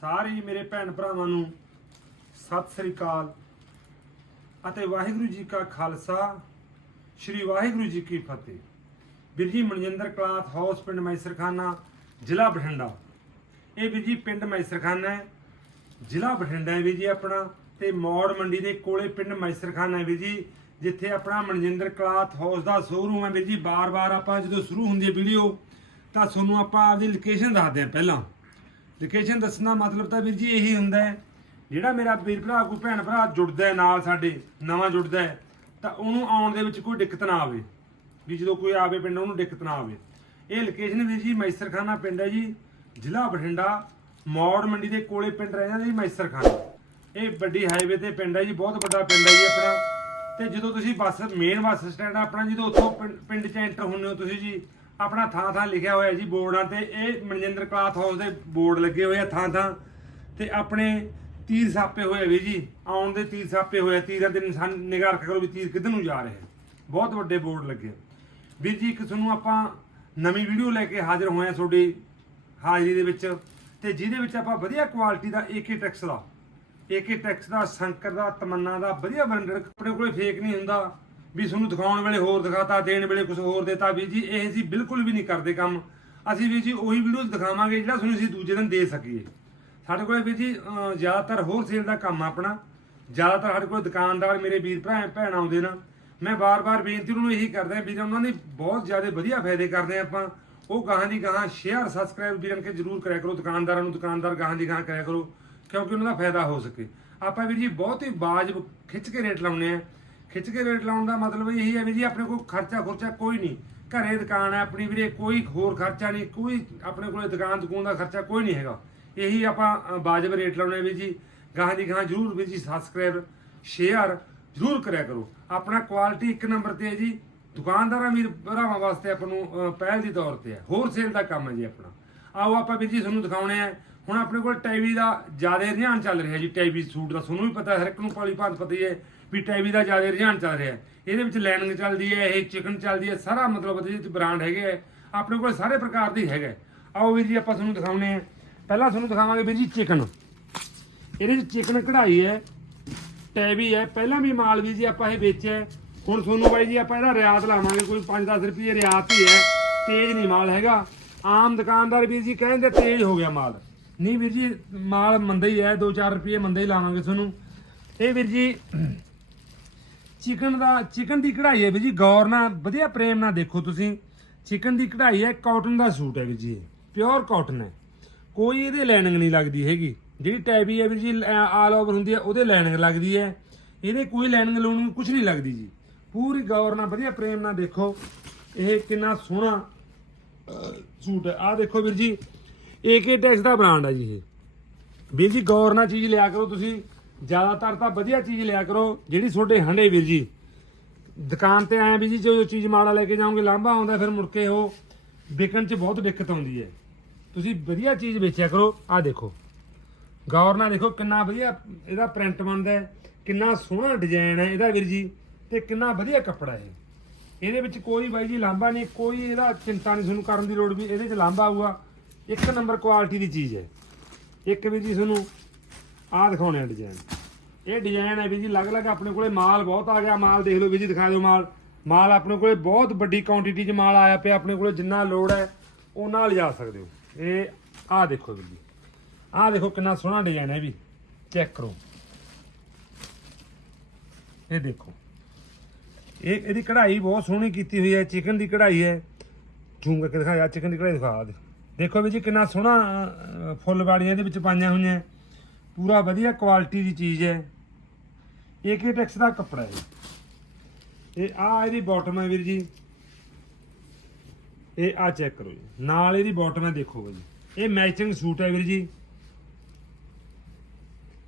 ਸਾਰੇ ਹੀ ਮੇਰੇ ਭੈਣ ਭਰਾਵਾਂ ਨੂੰ ਸਤਿ ਸ੍ਰੀ ਅਕਾਲ ਅਤੇ ਵਾਹਿਗੁਰੂ ਜੀ ਕਾ ਖਾਲਸਾ, ਸ੍ਰੀ ਵਾਹਿਗੁਰੂ ਜੀ ਕੀ ਫਤਿਹ। ਵੀਰ ਜੀ ਮਨਜਿੰਦਰ ਕਲਾਥ ਹਾਊਸ ਪਿੰਡ ਮੈਸਰਖਾਨਾ, ਜ਼ਿਲ੍ਹਾ ਬਠਿੰਡਾ। ਇਹ ਵੀਰ ਜੀ ਪਿੰਡ ਮੈਸਰਖਾਨਾ ਹੈ, ਜ਼ਿਲ੍ਹਾ ਬਠਿੰਡਾ ਹੈ ਵੀਰ ਜੀ ਆਪਣਾ ਤੇ ਮੌੜ ਮੰਡੀ ਦੇ ਕੋਲੇ ਪਿੰਡ ਮੈਸਰਖਾਨਾ ਹੈ ਵੀਰ ਜੀ ਜਿੱਥੇ ਆਪਣਾ ਮਨਜਿੰਦਰ ਕਲਾਥ ਹਾਊਸ ਦਾ ਸ਼ੋਰੂਮ ਹੈ ਵੀਰ ਜੀ ਬਾਰ-ਬਾਰ ਆਪਾਂ ਜਦੋਂ ਸ਼ੁਰੂ ਹੁੰਦੀ ਹੈ ਵੀਡੀਓ ਤਾਂ ਤੁਹਾਨੂੰ ਆਪਾਂ ਆਪਦੀ ਲੋਕੇਸ਼ਨ ਦੱਸਦੇ ਹਾਂ ਪਹਿਲਾਂ। ਲੋਕੇਸ਼ਨ ਦੱਸਣਾ ਮਤਲਬ ਤਾਂ ਵੀਰ ਜੀ ਇਹੀ ਹੁੰਦਾ ਹੈ, ਜਿਹੜਾ ਮੇਰਾ ਵੀਰ ਭਰਾ ਕੋਈ ਭੈਣ ਭਰਾ ਜੁੜਦਾ ਹੈ ਨਾਲ ਸਾਡੇ, ਨਵਾਂ ਜੁੜਦਾ ਹੈ, ਤਾਂ ਉਹਨੂੰ ਆਉਣ ਦੇ ਵਿੱਚ ਕੋਈ ਦਿੱਕਤ ਨਾ ਆਵੇ, ਵੀ ਜਦੋਂ ਕੋਈ ਆਵੇ ਪਿੰਡ ਉਹਨੂੰ ਦਿੱਕਤ ਨਾ ਆਵੇ। ਇਹ ਲੋਕੇਸ਼ਨ ਵੀਰ ਜੀ ਮੈਸਰਖਾਨਾ ਪਿੰਡ ਹੈ ਜੀ, ਜ਼ਿਲ੍ਹਾ ਬਠਿੰਡਾ, ਮੌੜ ਮੰਡੀ ਦੇ ਕੋਲੇ ਪਿੰਡ ਰਹਿ ਜਾਂਦਾ ਜੀ ਮੈਸਰਖਾਨਾ। ਇਹ ਵੱਡੀ ਹਾਈਵੇ ਤੇ ਪਿੰਡ ਹੈ ਜੀ, ਬਹੁਤ ਵੱਡਾ ਪਿੰਡ ਹੈ ਜੀ ਆਪਣਾ। ਤੇ ਜਦੋਂ ਤੁਸੀਂ ਬੱਸ ਮੇਨ ਬੱਸ ਸਟੈਂਡ ਆਪਣਾ, ਜਦੋਂ ਉੱਥੋਂ ਪਿੰਡ- ਪਿੰਡ ਚ ਐਂਟਰ ਹੁੰਦੇ ਹੋ ਤੁਸੀਂ ਜੀ ਆਪਣਾ ਥਾਂ ਥਾਂ ਲਿਖਿਆ ਹੋਇਆ ਜੀ ਬੋਰਡਾਂ ਤੇ ਇਹ ਮਨਜਿੰਦਰ ਕਲਾਥ ਹਾਊਸ ਦੇ ਬੋਰਡ ਲੱਗੇ ਹੋਏ ਆ ਥਾਂ ਥਾਂ ਤੇ ਆਪਣੇ ਤੀਰ ਸਾਪੇ ਹੋਏ ਵੀ ਜੀ ਆਉਣ ਦੇ ਤੀਰ ਸਾਪੇ ਹੋਏ ਆ, ਤੀਰਾਂ ਤੇ ਨਿਸ਼ਾਨ ਨਿਗਾਹ ਰੱਖ ਕਰੋ ਵੀ ਤੀਰ ਕਿੱਧਰ ਨੂੰ ਜਾ ਰਹੇ ਬਹੁਤ ਵੱਡੇ ਬੋਰਡ ਲੱਗੇ ਵੀਰ ਜੀ ਇੱਕ ਤੁਹਾਨੂੰ ਆਪਾਂ ਨਵੀਂ ਵੀਡੀਓ ਲੈ ਕੇ ਹਾਜ਼ਰ ਹੋਏ ਆ ਤੁਹਾਡੀ ਹਾਜ਼ਰੀ ਦੇ ਵਿੱਚ ਤੇ ਜਿਹਦੇ ਵਿੱਚ ਆਪਾਂ ਵਧੀਆ ਕੁਆਲਿਟੀ ਦਾ ਏਕੇ ਟੈਕਸ ਦਾ ਏਕੇ ਟੈਕਸ ਦਾ ਸ਼ੰਕਰ ਦਾ ਤਮੰਨਾ ਦਾ ਵਧੀਆ ਬ੍ਰਾਂਡਡ ਕੱਪੜੇ ਕੋਲੇ ਫੇਕ ਨਹੀਂ ਹੁੰਦਾ। ਵੀ ਤੁਹਾਨੂੰ ਦਿਖਾਉਣ ਵੇਲੇ ਹੋਰ ਦਿਖਾਤਾ, ਦੇਣ ਵੇਲੇ ਕੁਝ ਹੋਰ ਦੇਤਾ ਵੀ ਜੀ, ਇਹ ਅਸੀਂ ਬਿਲਕੁਲ ਵੀ ਨਹੀਂ ਕਰਦੇ ਕੰਮ। ਅਸੀਂ ਵੀ ਜੀ ਉਹੀ ਵੀਡੀਓ ਦਿਖਾਵਾਂਗੇ ਜਿਹੜਾ ਤੁਹਾਨੂੰ ਅਸੀਂ ਦੂਜੇ ਦਿਨ ਦੇ ਸਕੀਏ। ਸਾਡੇ ਕੋਲੇ ਵੀ ਜੀ ਜ਼ਿਆਦਾਤਰ ਹੋਰ ਸੇਲ ਦਾ ਕੰਮ ਆਪਣਾ। ਜ਼ਿਆਦਾਤਰ ਸਾਡੇ ਕੋਲ ਦੁਕਾਨਦਾਰ ਮੇਰੇ ਵੀਰ ਭਰਾ, ਭੈਣ ਆਉਂਦੇ ਨਾ। ਮੈਂ ਬਾਰ-ਬਾਰ ਬੇਨਤੀ ਉਹਨਾਂ ਨੂੰ ਇਹੀ ਕਰਦਾ ਵੀਰ ਉਹਨਾਂ ਦੇ ਬਹੁਤ ਜ਼ਿਆਦਾ ਵਧੀਆ ਫਾਇਦੇ ਕਰਦੇ ਆ ਆਪਾਂ, ਉਹ ਗਾਹਾਂ ਦੀ ਗਾਹਾਂ ਸ਼ੇਅਰ ਸਬਸਕ੍ਰਾਈਬ ਵੀਰਾਂ ਕੇ ਜਰੂਰ ਕਰਿਆ ਕਰੋ। ਦੁਕਾਨਦਾਰਾਂ ਨੂੰ ਦੁਕਾਨਦਾਰ ਗਾਹਾਂ ਦੀ ਗਾਹਾਂ ਕਰਿਆ ਕਰੋ, ਕਿਉਂਕਿ ਉਹਨਾਂ ਦਾ ਫਾਇਦਾ ਹੋ ਸਕੇ। ਆਪਾਂ ਵੀਰ ਜੀ ਬਹੁਤ ਹੀ ਬਾਜਬ ਖਿੱਚ ਕੇ ਰੇਟ ਲਾਉਨੇ ਆ। ਖਿੱਚ ਕੇ ਰੇਟ ਲਾਉਣ ਦਾ ਮਤਲਬ ਇਹੀ ਹੈ ਵੀ ਜੀ ਆਪਣੇ ਕੋਲ ਖਰਚਾ ਖੁਰਚਾ ਕੋਈ ਨਹੀਂ। ਘਰੇ ਦੁਕਾਨ ਹੈ, ਆਪਣੀ ਵੀਰੇ ਕੋਈ ਹੋਰ ਖਰਚਾ ਨਹੀਂ, ਕੋਈ ਆਪਣੇ ਕੋਲੇ ਦੁਕਾਨ ਦੁਕਾਨ ਦਾ ਖਰਚਾ ਕੋਈ ਨਹੀਂ ਹੈਗਾ। ਇਹੀ ਆਪਾਂ ਬਾਜਬ ਰੇਟ ਲਾਉਣੇ ਵੀ ਜੀ। ਗਾਹਾਂ ਦੀ ਗਾਹਾਂ ਜਰੂਰ ਵੀ ਜੀ ਸਬਸਕ੍ਰਾਈਬ ਸ਼ੇਅਰ ਜਰੂਰ ਕਰਿਆ ਕਰੋ। ਆਪਣਾ ਕੁਆਲਿਟੀ ਇੱਕ ਨੰਬਰ ਤੇ ਹੈ ਜੀ। ਦੁਕਾਨਦਾਰਾਂ ਵੀਰ, ਭਰਾਵਾਂ ਵਾਸਤੇ ਆਪਾਂ ਨੂੰ ਪਹਿਲ ਦੀ ਤੌਰ ਤੇ ਹੈ। ਹੋਰ ਸੇਲ ਦਾ ਕੰਮ ਹੈ ਜੀ ਆਪਣਾ। ਆਓ ਆਪਾਂ ਵੀਰ ਜੀ ਤੁਹਾਨੂੰ ਦਿਖਾਉਣੇ ਆ। ਹੁਣ ਆਪਣੇ ਕੋਲ ਟੈਵੀ ਦਾ ਜ਼ਿਆਦਾ ਰੁਝਾਨ ਚੱਲ ਰਿਹਾ ਜੀ ਟੈਵੀ ਸੂਟ ਦਾ। ਤੁਹਾਨੂੰ ਵੀ ਪਤਾ, ਹਰ ਇੱਕ ਨੂੰ ਪਾਲੀ ਭਾਂਤ ਪਤਾ ਹੀ ਹੈ। ਵੀ ਟੈਵੀ ਦਾ ਜ਼ਿਆਦਾ ਰੁਝਾਨ ਚੱਲ ਰਿਹਾ ਇਹਦੇ ਵਿੱਚ ਲਾਈਨਿੰਗ ਚੱਲਦੀ ਹੈ, ਇਹ ਚਿਕਨ ਚੱਲਦੀ ਹੈ, ਸਾਰਾ ਮਤਲਬ ਇਹਦੇ ਵਿੱਚ ਬ੍ਰਾਂਡ ਹੈਗੇ ਆ ਆਪਣੇ ਕੋਲ ਸਾਰੇ ਪ੍ਰਕਾਰ ਦੀ ਹੈਗਾ ਆਓ ਵੀਰ ਜੀ, ਆਪਾਂ ਤੁਹਾਨੂੰ ਦਿਖਾਉਣੇ ਆ ਪਹਿਲਾਂ ਤੁਹਾਨੂੰ ਦਿਖਾਵਾਂਗੇ ਵੀਰ ਜੀ ਚਿਕਨ। ਇਹਦੇ ਵਿੱਚ ਚਿਕਨ ਕਢਾਈ ਹੈ, ਟੈਵੀ ਹੈ। ਪਹਿਲਾਂ ਵੀ ਮਾਲ ਵੀ ਜੀ ਆਪਾਂ ਇਹ ਵੇਚਿਆ ਹੁਣ ਤੁਹਾਨੂੰ ਬਾਈ ਜੀ ਆਪਾਂ ਇਹਦਾ ਰਿਆਤ ਲਾਵਾਂਗੇ, ਕੋਈ 5-10 ਰੁਪਏ ਰਿਆਤ ਹੀ ਹੈ। ਤੇਜ਼ ਨਹੀਂ ਮਾਲ ਹੈਗਾ। ਆਮ ਦੁਕਾਨਦਾਰ ਵੀਰ ਜੀ ਕਹਿੰਦੇ ਤੇਜ਼ ਹੋ ਗਿਆ ਮਾਲ। ਨਹੀਂ ਵੀਰ ਜੀ, ਮਾਲ ਮੰਦਾ ਹੀ ਹੈ 2-4 ਰੁਪਏ ਮੰਦਾ ਹੀ ਲਾਵਾਂਗੇ ਤੁਹਾਨੂੰ। ਇਹ ਵੀਰ ਜੀ ਚਿਕਨ ਦਾ, ਚਿਕਨ ਦੀ ਕਢਾਈ ਹੈ ਵੀਰ ਜੀ, ਗੌਰ ਨਾਲ, ਵਧੀਆ ਪ੍ਰੇਮ ਨਾਲ ਦੇਖੋ ਤੁਸੀਂ। ਚਿਕਨ ਦੀ ਕਢਾਈ ਹੈ ਕਾਟਨ ਦਾ ਸੂਟ ਹੈ ਵੀਰ ਜੀ ਇਹ ਪਿਓਰ ਕਾਟਨ ਹੈ। ਕੋਈ ਇਹਦੇ ਲਾਈਨਿੰਗ ਨਹੀਂ ਲੱਗਦੀ ਹੈਗੀ। ਜਿਹੜੀ ਟੈਬੀ ਹੈ ਵੀਰ ਜੀ ਆਲ ਓਵਰ ਹੁੰਦੀ ਹੈ, ਉਹਦੇ ਲਾਈਨਿੰਗ ਲੱਗਦੀ ਹੈ। ਇਹਦੇ ਕੋਈ ਲਾਈਨਿੰਗ ਲਾਉਣੀ ਕੁਝ ਨਹੀਂ ਲੱਗਦੀ ਜੀ। ਪੂਰੀ ਗੌਰ ਨਾਲ, ਵਧੀਆ ਪ੍ਰੇਮ ਨਾਲ ਦੇਖੋ। ਇਹ ਕਿੰਨਾ ਸੋਹਣਾ ਸੂਟ ਹੈ। ਆਹ ਦੇਖੋ ਵੀਰ ਜੀ ਏਕੇ ਟੈਕਸ ਦਾ ਬ੍ਰਾਂਡ ਹੈ ਜੀ ਇਹ। ਵੀਰ ਜੀ, ਗੌਰ ਨਾਲ ਚੀਜ਼ ਲਿਆ ਕਰੋ ਤੁਸੀਂ। ਜ਼ਿਆਦਾਤਰ ਤਾਂ ਵਧੀਆ ਚੀਜ਼ ਲਿਆ ਕਰੋ, ਜਿਹੜੀ ਤੁਹਾਡੇ ਹੰਡੇ ਵੀਰ ਜੀ। ਦੁਕਾਨ ਤੇ ਆਏ ਵੀ ਜੀ ਜੋ ਚੀਜ਼ ਮਾੜਾ ਲੈ ਕੇ ਜਾਓਗੇ, ਲਾਂਭਾ ਆਉਂਦਾ, ਫਿਰ ਮੁੜ ਕੇ ਉਹ ਵਿਕਣ 'ਚ ਬਹੁਤ ਦਿੱਕਤ ਆਉਂਦੀ ਹੈ। ਤੁਸੀਂ ਵਧੀਆ ਚੀਜ਼ ਵੇਚਿਆ ਕਰੋ, ਆਹ ਦੇਖੋ। ਗੌਰ ਨਾਲ ਦੇਖੋ, ਕਿੰਨਾ ਵਧੀਆ ਇਹਦਾ ਪ੍ਰਿੰਟ ਬਣਦਾ ਹੈ, ਕਿੰਨਾ ਸੋਹਣਾ ਡਿਜ਼ਾਈਨ ਹੈ ਇਹਦਾ ਵੀਰ ਜੀ, ਤੇ ਕਿੰਨਾ ਵਧੀਆ ਕੱਪੜਾ ਹੈ ਇਹਦੇ ਵਿੱਚ ਕੋਈ ਬਾਈ ਜੀ ਲਾਂਭਾ ਨਹੀਂ, ਕੋਈ ਇਹਦਾ ਚਿੰਤਾ ਨਹੀਂ ਤੁਹਾਨੂੰ ਕਰਨ ਦੀ ਲੋੜ ਵੀ, ਇਹਦੇ 'ਚ ਲਾਂਭਾ ਆਊਗਾ। ਇੱਕ ਨੰਬਰ ਕੁਆਲਿਟੀ ਦੀ ਚੀਜ਼ ਹੈ। ਇੱਕ ਵੀ ਜੀ ਤੁਹਾਨੂੰ ਆਹ ਦਿਖਾਉਣੇ ਆ ਡਿਜ਼ਾਈਨ ਇਹ ਡਿਜ਼ਾਈਨ ਹੈ ਵੀ ਜੀ ਅਲੱਗ-ਅਲੱਗ ਆਪਣੇ ਕੋਲੇ ਮਾਲ ਬਹੁਤ ਆ ਗਿਆ। ਮਾਲ ਦੇਖ ਲਓ ਵੀ ਜੀ ਦਿਖਾ ਦਿਓ ਮਾਲ। ਮਾਲ ਆਪਣੇ ਕੋਲੇ ਬਹੁਤ ਵੱਡੀ ਕੁਆਂਟੀਟੀ 'ਚ ਮਾਲ ਆਇਆ ਪਿਆ। ਆਪਣੇ ਕੋਲੇ ਜਿੰਨਾ ਲੋੜ ਹੈ ਉਹਨਾਂ ਲਿਜਾ ਸਕਦੇ ਹੋ। ਇਹ ਆਹ ਦੇਖੋ ਵੀ ਜੀ। ਆਹ ਦੇਖੋ ਕਿੰਨਾ ਸੋਹਣਾ ਡਿਜ਼ਾਈਨ ਹੈ ਵੀ। ਚੈੱਕ ਕਰੋ। ਇਹ ਦੇਖੋ। ਇਹ ਇਹਦੀ ਕਢਾਈ ਬਹੁਤ ਸੋਹਣੀ ਕੀਤੀ ਹੋਈ ਹੈ। ਚਿਕਨ ਦੀ ਕਢਾਈ ਹੈ। ਜ਼ੂਮ ਕਰਕੇ ਦਿਖਾ ਯਾਰ ਚਿਕਨ ਦੀ ਕਢਾਈ ਦਿਖਾ ਆਹ ਦੇਖੋ। ਦੇਖੋ ਵੀ ਜੀ ਕਿੰਨਾ ਸੋਹਣਾ ਅਹ, ਫੁੱਲ ਵਾੜੀਆਂ ਦੇ ਵਿੱਚ ਪਾਈਆਂ ਹੋਈਆਂ। ਪੂਰਾ ਵਧੀਆ ਕੁਆਲਿਟੀ ਦੀ ਚੀਜ਼ ਹੈ। ਏਕੇ ਟੈਕਸ ਦਾ ਕੱਪੜਾ ਹੈ? ਇਹ ਆ ਇਹਦੀ ਬਾਟਮ ਹੈ ਵੀਰ ਜੀ। ਇਹ ਆ ਚੈੱਕ ਕਰੋ ਜੀ। ਨਾਲ ਇਹਦੀ ਬਾਟਮ ਹੈ ਦੇਖੋ ਜੀ। ਇਹ ਮੈਚਿੰਗ ਸੂਟ ਹੈ ਵੀਰ ਜੀ।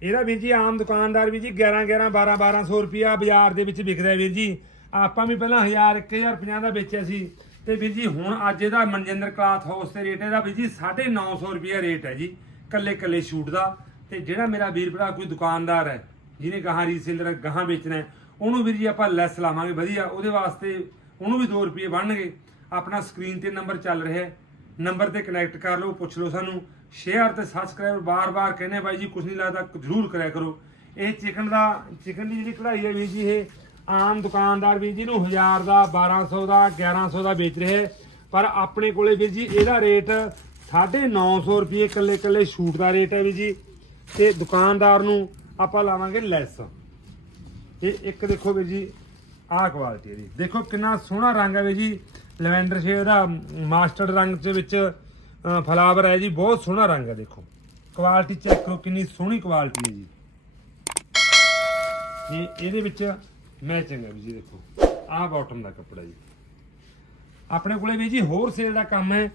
ਇਹਦਾ ਵੀਰ ਜੀ ਆਮ ਦੁਕਾਨਦਾਰ ਵੀਰ ਜੀ 11 11 12 1200 ਰੁਪਿਆ ਬਾਜ਼ਾਰ ਦੇ ਵਿੱਚ ਵਿਕਦਾ ਵੀਰ ਜੀ। ਆਪਾਂ ਵੀ ਪਹਿਲਾਂ 1000 1050 ਦਾ ਵੇਚਿਆ ਸੀ। ਤੇ ਵੀਰ ਜੀ ਹੁਣ ਅੱਜ ਇਹਦਾ ਮਨਜਿੰਦਰ ਕਲਾਥ ਹਾਊਸ ਤੇ ਰੇਟ ਇਹਦਾ ਵੀਰ ਜੀ 950 ਰੁਪਿਆ ਰੇਟ ਹੈ ਜੀ। ਕੱਲੇ ਕੱਲੇ ਸ਼ੂਟ ਦਾ। ਤੇ ਜਿਹੜਾ ਮੇਰਾ ਵੀਰ ਭਰਾ ਕੋਈ ਦੁਕਾਨਦਾਰ ਹੈ, ਜਿਹਨੇ ਗਾਹਾਂ ਰੀਸੇਲਰ ਗਾਹਾਂ ਵੇਚਣਾ ਹੈ, ਉਹਨੂੰ ਵੀਰ ਜੀ ਆਪਾਂ ਲੈਸ ਲਾਵਾਂਗੇ, ਵਧੀਆ। ਉਹਦੇ ਵਾਸਤੇ ਉਹਨੂੰ ਵੀ 2 ਰੁਪਏ ਬਣਨਗੇ। ਆਪਣਾ ਸਕਰੀਨ ਤੇ ਨੰਬਰ ਚੱਲ ਰਿਹਾ ਹੈ। ਨੰਬਰ ਤੇ ਕਨੈਕਟ ਕਰ ਲਓ, ਪੁੱਛ ਲਓ ਸਾਨੂੰ। ਸ਼ੇਅਰ ਤੇ ਸਬਸਕ੍ਰਾਈਬ ਬਾਰ-ਬਾਰ ਕਹਿੰਦੇ ਬਾਈ ਜੀ ਕੁਝ ਨਹੀਂ ਲੱਗਦਾ, ਜ਼ਰੂਰ ਕਰਿਆ ਕਰੋ। ਇਹ ਚਿਕਨ ਦਾ ਚਿਕਨ ਦੀ ਜਿਹੜੀ ਕਢਾਈ ਹੈ ਵੀਰ ਜੀ, ਇਹ ਆਮ ਦੁਕਾਨਦਾਰ ਵੀਰ ਜੀ ਨੂੰ 1000 ਦਾ 1200 ਦਾ 1100 ਦਾ ਵੇਚ ਰਿਹਾ ਪਰ ਆਪਣੇ ਕੋਲੇ ਵੀਰ ਜੀ, ਇਹਦਾ ਰੇਟ 950 ਰੁਪਏ ਇਕੱਲੇ ਇਕੱਲੇ ਸ਼ੂਟ ਦਾ ਰੇਟ ਹੈ ਵੀਰ ਜੀ। ਤੇ ਦੁਕਾਨਦਾਰ ਨੂੰ ਆਪਾਂ ਲਾਵਾਂਗੇ ਲੈਸ। ਇਹ ਇੱਕ ਦੇਖੋ ਵੀਰ ਜੀ, ਆਹ ਕੁਆਲਿਟੀ ਇਹਦੀ ਦੇਖੋ ਕਿੰਨਾ ਸੋਹਣਾ ਰੰਗ ਹੈ ਵੀਰ ਜੀ। ਲੈਵੈਂਡਰ ਸ਼ੇਡ ਦਾ ਮਾਸਟਰਡ ਰੰਗ ਦੇ ਵਿੱਚ ਫਲਾਵਰ ਹੈ ਜੀ। ਬਹੁਤ ਸੋਹਣਾ ਰੰਗ ਹੈ ਦੇਖੋ। ਕੁਆਲਿਟੀ ਚੈੱਕ ਕਰੋ ਕਿੰਨੀ ਸੋਹਣੀ ਕੁਆਲਿਟੀ ਹੈ ਜੀ। ਇਹ ਇਹਦੇ ਵਿੱਚ ਮੈਚਿੰਗ ਹੈ ਵੀ ਜੀ, ਦੇਖੋ। ਆਹ ਬਾਟਮ ਦਾ ਕੱਪੜਾ ਜੀ। ਆਪਣੇ ਕੋਲੇ ਵੀ ਜੀ ਹੋਰ ਸੇਲ ਦਾ ਕੰਮ ਹੈ।